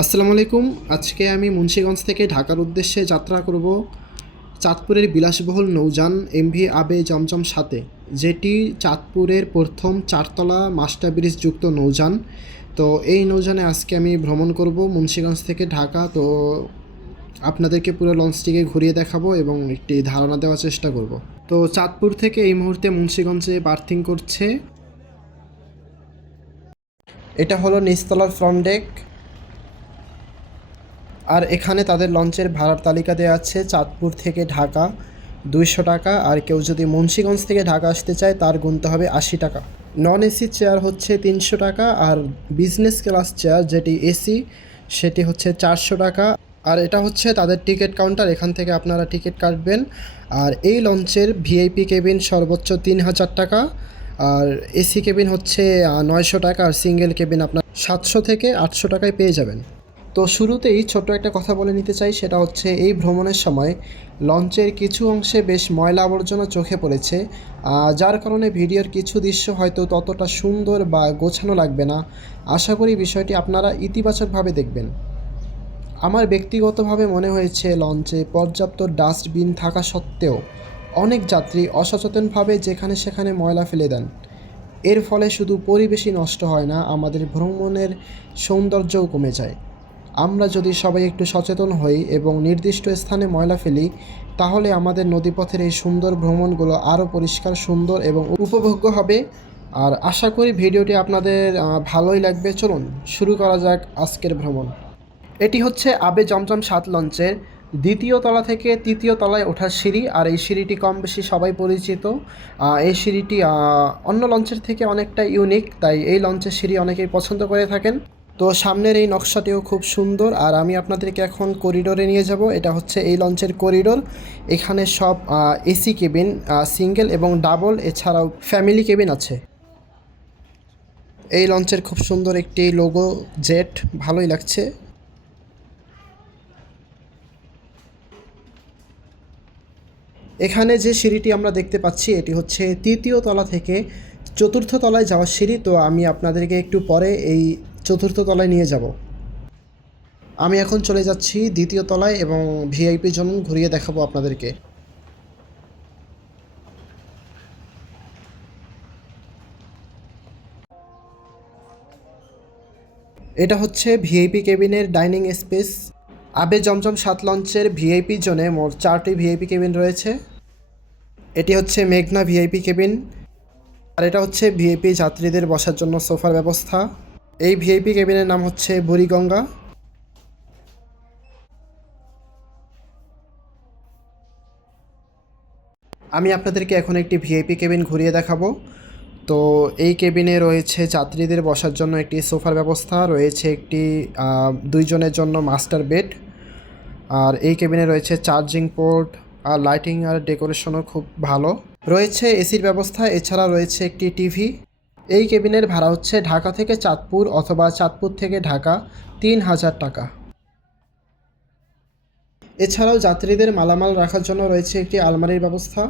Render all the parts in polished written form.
আসসালামু আলাইকুম। আজকে আমি মুন্সিগঞ্জ থেকে ঢাকার উদ্দেশ্যে যাত্রা করব চাঁদপুরের বিলাসবহুল নৌযান এমভি আবে জমজম সাথে, যেটি চাঁদপুরের প্রথম চারতলা মাস্টার ব্রিজ যুক্ত নৌযান। তো এই নৌযানে আজকে আমি ভ্রমণ করব মুন্সিগঞ্জ থেকে ঢাকা। তো আপনাদেরকে পুরো লঞ্চটিকে ঘুরিয়ে দেখাবো এবং একটি ধারণা দেওয়ার চেষ্টা করব। তো চাঁদপুর থেকে এই মুহূর্তে মুন্সিগঞ্জে বার্থিং করছে। এটা হলো নিচতলার ফ্রন্ট ডেক। আর এখানে তাদের লঞ্চের ভাড়ার তালিকা দেওয়া আছে। চাঁদপুর থেকে ঢাকা 200 টাকা, আর কেউ যদি মুন্সিগঞ্জ থেকে ঢাকা আসতে চায় তার গুনতে হবে 80 টাকা। নন এসি চেয়ার হচ্ছে 300 টাকা, আর বিজনেস ক্লাস চেয়ার যেটি এসি সেটি হচ্ছে 400 টাকা। আর এটা হচ্ছে তাদের টিকিট কাউন্টার, এখান থেকে আপনারা টিকিট কাটবেন। আর এই লঞ্চের ভিআইপি কেবিন সর্বোচ্চ 3000 টাকা, আর এসি কেবিন হচ্ছে 900 টাকা, আর সিঙ্গেল কেবিন আপনার 700 থেকে 800 টাকায় পেয়ে যাবেন। তো শুরুতেই ছোট্ট একটা কথা বলে নিতে চাই, সেটা হচ্ছে এই ভ্রমণের সময় লঞ্চের কিছু অংশে বেশ ময়লা আবর্জনা চোখে পড়েছে, যার কারণে ভিডিওর কিছু দৃশ্য হয়তো ততটা সুন্দর বা গোছানো লাগবে না। আশা করি বিষয়টি আপনারা ইতিবাচকভাবে দেখবেন। আমার ব্যক্তিগতভাবে মনে হয়েছে লঞ্চে পর্যাপ্ত ডাস্টবিন থাকা সত্ত্বেও অনেক যাত্রী অসচেতনভাবে যেখানে সেখানে ময়লা ফেলে দেন। এর ফলে শুধু পরিবেশই নষ্ট হয় না, আমাদের ভ্রমণের সৌন্দর্যও কমে যায়। আমরা যদি সবাই একটু সচেতন হই এবং নির্দিষ্ট স্থানে ময়লা ফেলি, তাহলে আমাদের নদীপথের এই সুন্দর ভ্রমণগুলো আরও পরিষ্কার, সুন্দর এবং উপভোগ্য হবে। আর আশা করি ভিডিওটি আপনাদের ভালোই লাগবে। চলুন শুরু করা যাক আজকের ভ্রমণ। এটি হচ্ছে আবে জমজম 7 লঞ্চের দ্বিতীয় তলা থেকে তৃতীয় তলায় ওঠার সিঁড়ি, আর এই সিঁড়িটি কম বেশি সবাই পরিচিত। এই সিঁড়িটি অন্য লঞ্চের থেকে অনেকটা ইউনিক, তাই এই লঞ্চের সিঁড়ি অনেকেই পছন্দ করে থাকেন। তো সামনের এই নকশাটিও খুব সুন্দর, আর আমি আপনাদেরকে এখন করিডোরে নিয়ে যাব। এটা হচ্ছে এই লঞ্চের করিডোর। এখানে সব এসি কেবিন, সিঙ্গেল এবং ডাবল, এছাড়াও ফ্যামিলি কেবিন আছে। এই লঞ্চের খুব সুন্দর একটি লোগো জেট, ভালোই লাগছে। এখানে যে সিঁড়িটি আমরা দেখতে পাচ্ছি এটি হচ্ছে তৃতীয় তলা থেকে চতুর্থ তলায় যাওয়ার সিঁড়ি। তো আমি আপনাদেরকে একটু পরে এই চতুর্থ তলায় নিয়ে যাব। আমি এখন চলে যাচ্ছি দ্বিতীয় তলায় এবং ভিআইপি জোন ঘুরিয়ে দেখাবো আপনাদেরকে। এটা হচ্ছে ভিআইপি কেবিনের ডাইনিং স্পেস। আবে জমজম 7 লঞ্চের ভিআইপি জোনে মোট 4টি ভিআইপি কেবিন রয়েছে। এটি হচ্ছে মেঘনা ভিআইপি কেবিন, আর এটা হচ্ছে ভিআইপি যাত্রীদের বসার জন্য সোফার ব্যবস্থা। এই ভিআইপি কেবিনের নাম হচ্ছে বুড়িগঙ্গা। আমি আপনাদেরকে এখন একটি ভিআইপি কেবিন ঘুরিয়ে দেখাবো। তো এই কেবিনে রয়েছে যাত্রীদের বসার জন্য একটি সোফার ব্যবস্থা, রয়েছে একটি 2 জনের জন্য মাস্টার বেড, আর এই কেবিনে রয়েছে চার্জিং পোর্ট, আর লাইটিং আর ডেকোরেশনও খুব ভালো। রয়েছে এসির ব্যবস্থা, এছাড়া রয়েছে একটি টিভি। এই কেবিনের ভাড়া হচ্ছে ঢাকা থেকে চাঁদপুর অথবা চাঁদপুর থেকে ঢাকা 3000 টাকা। এছাড়াও যাত্রীদের মালামাল রাখার জন্য রয়েছে একটি আলমারির ব্যবস্থা।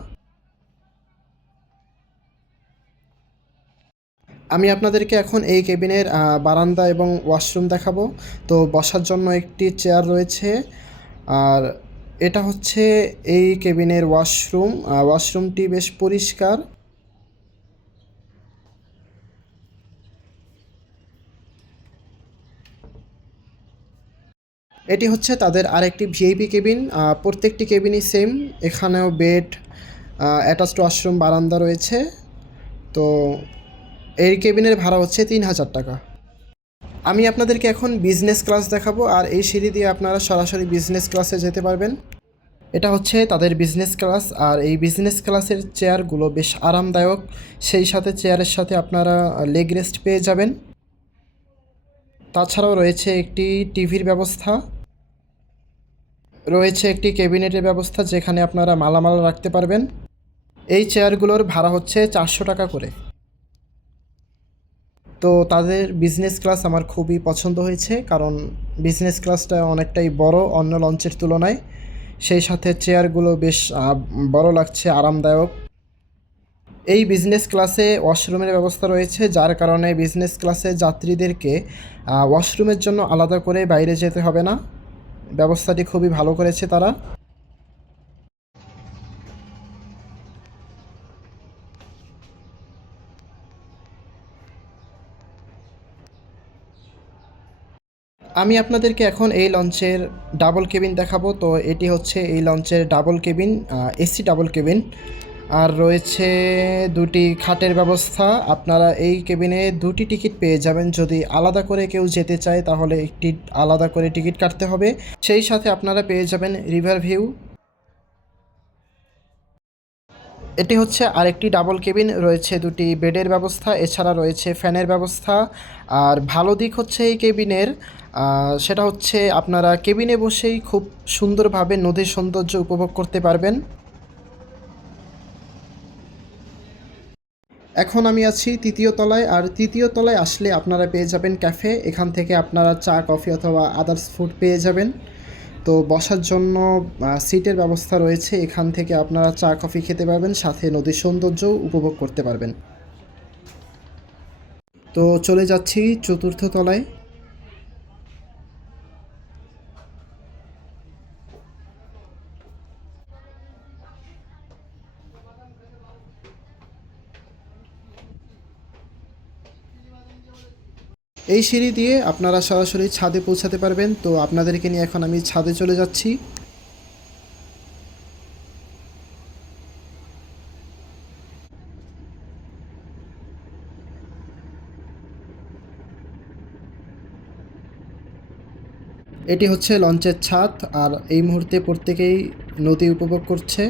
আমি আপনাদেরকে এখন এই কেবিনের বারান্দা এবং ওয়াশরুম দেখাবো। তো বসার জন্য একটি চেয়ার রয়েছে, আর এটা হচ্ছে এই কেবিনের ওয়াশরুম। ওয়াশরুমটি বেশ পরিষ্কার। এটি হচ্ছে তাদের আরেকটি ভিআইপি কেবিন। প্রত্যেকটি কেবিনই সেম, এখানেও বেড, অ্যাটাচড ওয়াশরুম, বারান্দা রয়েছে। তো এই কেবিনের ভাড়া হচ্ছে 3000 টাকা। আমি আপনাদেরকে এখন বিজনেস ক্লাস দেখাবো, আর এই সিঁড়ি দিয়ে আপনারা সরাসরি বিজনেস ক্লাসে যেতে পারবেন। এটা হচ্ছে তাদের বিজনেস ক্লাস, আর এই বিজনেস ক্লাসের চেয়ারগুলো বেশ আরামদায়ক। সেই সাথে চেয়ারের সাথে আপনারা লেগ রেস্ট পেয়ে যাবেন। তাছাড়াও রয়েছে একটি টিভির ব্যবস্থা, রয়েছে একটি ক্যাবিনেটের ব্যবস্থা যেখানে আপনারা মালামাল রাখতে পারবেন। এই চেয়ারগুলোর ভাড়া হচ্ছে 400 টাকা করে। তো তাদের বিজনেস ক্লাস আমার খুবই পছন্দ হয়েছে, কারণ বিজনেস ক্লাসটা অনেকটাই বড় অন্য লঞ্চের তুলনায়। সেই সাথে চেয়ারগুলো বেশ বড় লাগছে, আরামদায়ক। এই বিজনেস ক্লাসে ওয়াশরুমের ব্যবস্থা রয়েছে, যার কারণে বিজনেস ক্লাসে যাত্রীদেরকে ওয়াশরুমের জন্য আলাদা করে বাইরে যেতে হবে না। ব্যবস্থাটি খুবই ভালো করেছে তারা। আমি আপনাদেরকে এখন এই লঞ্চের ডাবল কেবিন দেখাবো। তো এটি হচ্ছে এই লঞ্চের double cabin, AC double cabin. আর রয়েছে দুটি খাটের ব্যবস্থা। আপনারা এই কেবিনে দুটি টিকিট পেয়ে যাবেন। যদি আলাদা করে কেউ যেতে চায় তাহলে একটি আলাদা করে টিকিট কাটতে হবে। সেই সাথে আপনারা পেয়ে যাবেন রিভার ভিউ। এটি হচ্ছে আরেকটি ডাবল কেবিন, রয়েছে দুটি বেডের ব্যবস্থা, এছাড়া রয়েছে ফ্যানের ব্যবস্থা। আর ভালো দিক হচ্ছে এই কেবিনের, সেটা হচ্ছে আপনারা কেবিনে বসেই খুব সুন্দরভাবে নদীর সৌন্দর্য উপভোগ করতে পারবেন। এখন আমি আছি তৃতীয় তলায়, আর তৃতীয় তলায় আসলে আপনারা পেয়ে যাবেন ক্যাফে। এখান থেকে আপনারা চা, কফি অথবা আদার্স ফুড পেয়ে যাবেন। তো বসার জন্য সিটের ব্যবস্থা রয়েছে, এখান থেকে আপনারা চা কফি খেতে পারবেন, সাথে নদীর সৌন্দর্যও উপভোগ করতে পারবেন। তো চলে যাচ্ছি চতুর্থ তলায়। এই সিঁড়ি দিয়ে আপনারা সরাসরি ছাদে পৌঁছাতে পারবেন। তো আপনাদেরকে নিয়ে এখন আমি ছাদে চলে যাচ্ছি। এটি হচ্ছে লঞ্চের ছাদ, আর এই মুহূর্তে প্রত্যেকেই নদী উপভোগ করছে।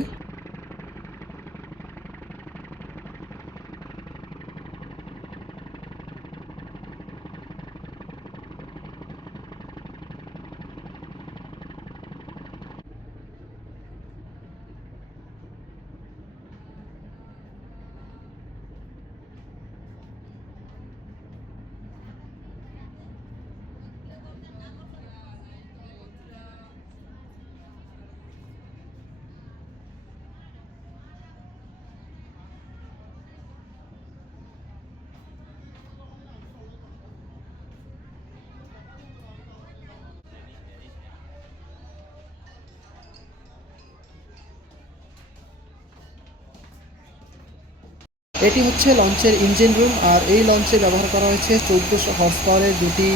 এটি হচ্ছে লঞ্চের ইঞ্জিন রুম, আর এই লঞ্চে ব্যবহার করা হয়েছে 1400 হর্স পাওয়ারের দুটি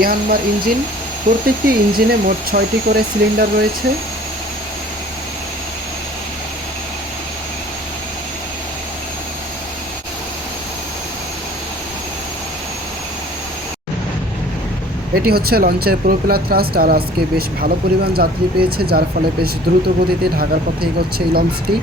ইয়ানমার ইঞ্জিন। প্রত্যেকটি ইঞ্জিনে মোট 6টি করে সিলিন্ডার রয়েছে। এটি হচ্ছে লঞ্চের প্রোপেলার থ্রাস্ট, আর আজকে বেশ ভালো পরিমাণ যাত্রী পেয়েছে, যার ফলে বেশ দ্রুত গতিতে ঢাকার পথে এগোচ্ছে এই লঞ্চটি।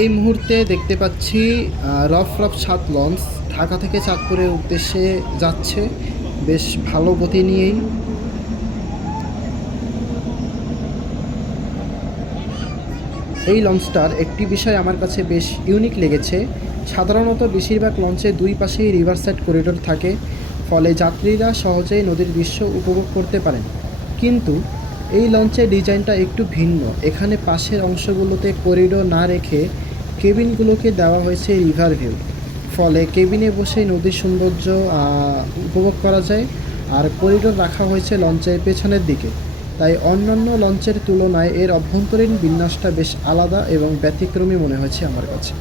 এই মুহূর্তে দেখতে পাচ্ছি রফরফ 7 লঞ্চ ঢাকা থেকে চাঁদপুরের উদ্দেশ্যে যাচ্ছে বেশ ভালো গতি নিয়েই। এই লঞ্চটার একটি বিষয় আমার কাছে বেশ ইউনিক লেগেছে। সাধারণত বেশিরভাগ লঞ্চে দুই পাশেই রিভার সাইড করিডোর থাকে, ফলে যাত্রীরা সহজেই নদীর দৃশ্য উপভোগ করতে পারেন। কিন্তু এই লঞ্চের ডিজাইনটা একটু ভিন্ন। এখানে পাশের অংশগুলোতে করিডোর না রেখে কেবিনগুলোকে দেওয়া হয়েছে রিভার ভিউ, ফলে কেবিনে বসে নদীর সৌন্দর্য উপভোগ করা যায়। আর করিডোর রাখা হয়েছে লঞ্চের পেছনের দিকে, তাই অন্যান্য লঞ্চের তুলনায় এর অভ্যন্তরীণ বিন্যাসটা বেশ আলাদা এবং ব্যতিক্রমী মনে হয়েছে আমার কাছে।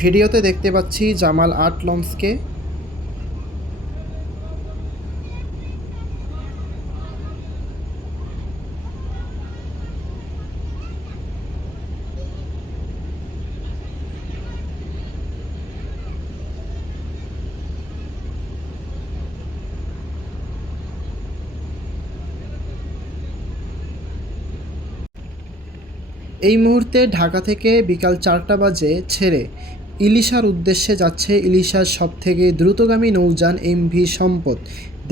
ভিডিওতে দেখতে পাচ্ছি জামাল 8 লঞ্চকে। এই মুহূর্তে ঢাকা থেকে বিকাল 4টা বাজে ছেড়ে ইলিশার উদ্দেশ্যে যাচ্ছে ইলিশার সবথেকে দ্রুতগামী নৌযান এমভি সম্পদ।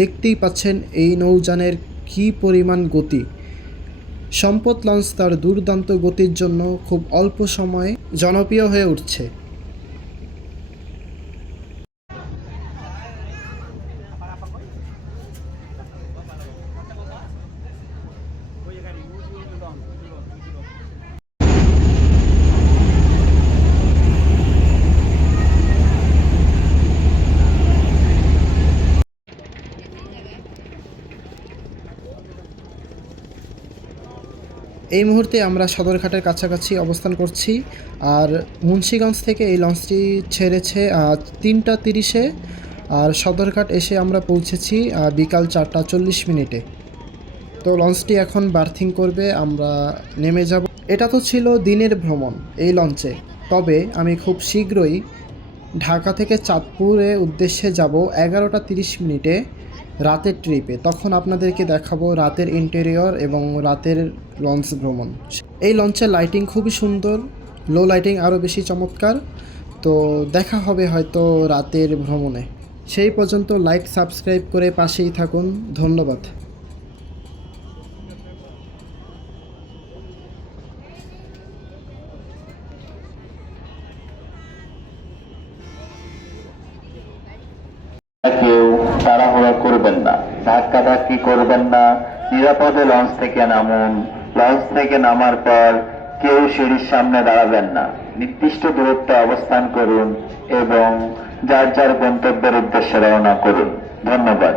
দেখতেই পাচ্ছেন এই নৌযানের কী পরিমাণ গতি। সম্পদ লঞ্চ তার দুর্দান্ত গতির জন্য খুব অল্প সময়ে জনপ্রিয় হয়ে উঠছে। এই মুহূর্তে আমরা সদরঘাটের কাছাকাছি অবস্থান করছি, আর মুন্সিগঞ্জ থেকে এই লঞ্চটি ছেড়েছে 3টা 30-এ, আর সদরঘাট এসে আমরা পৌঁছেছি বিকাল 4টা 40 মিনিটে। তো লঞ্চটি এখন বার্থিং করবে, আমরা নেমে যাব। এটা তো ছিল দিনের ভ্রমণ এই লঞ্চে, তবে আমি খুব শীঘ্রই ঢাকা থেকে চাঁদপুরে উদ্দেশ্যে যাব 11টা 30 মিনিটে রাতের ট্রিপে। তখন আপনাদেরকে দেখাবো রাতের ইন্টেরিয়র এবং রাতের লঞ্চ ভ্রমণ। এই লঞ্চের লাইটিং খুবই সুন্দর, লো লাইটিং আরও বেশি চমৎকার। তো দেখা হবে হয়তো রাতের ভ্রমণে। সেই পর্যন্ত লাইক সাবস্ক্রাইব করে পাশেই থাকুন। ধন্যবাদ। কেউ তাড়াহুড়া করবেন না, ধাক্কাধাক্কি করবেন না, নিরাপদে লঞ্চ থেকে নামুন। লঞ্চ থেকে নামার পর কেউ সিঁড়ির সামনে দাঁড়াবেন না, নির্দিষ্ট দূরত্বে অবস্থান করুন এবং যার যার গন্তব্যের উদ্দেশ্যে রওনা করুন। ধন্যবাদ।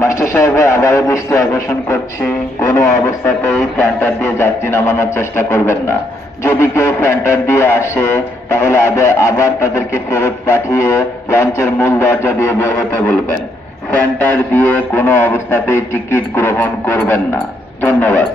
মাস্টার সাহেবের আবারও দৃষ্টি আকর্ষণ করছি, কোনো অবস্থাতেই ফ্যান্টার দিয়ে যাত্রী নামানোর চেষ্টা করবেন না। যদি কেউ ফ্যান্টার দিয়ে আসে তাহলে আবার তাদেরকে ফেরত পাঠিয়ে লঞ্চের মূল দরজা দিয়ে বের হতে বলবেন। ফ্যান্টার দিয়ে কোনো অবস্থাতেই টিকিট গ্রহণ করবেন না। ধন্যবাদ।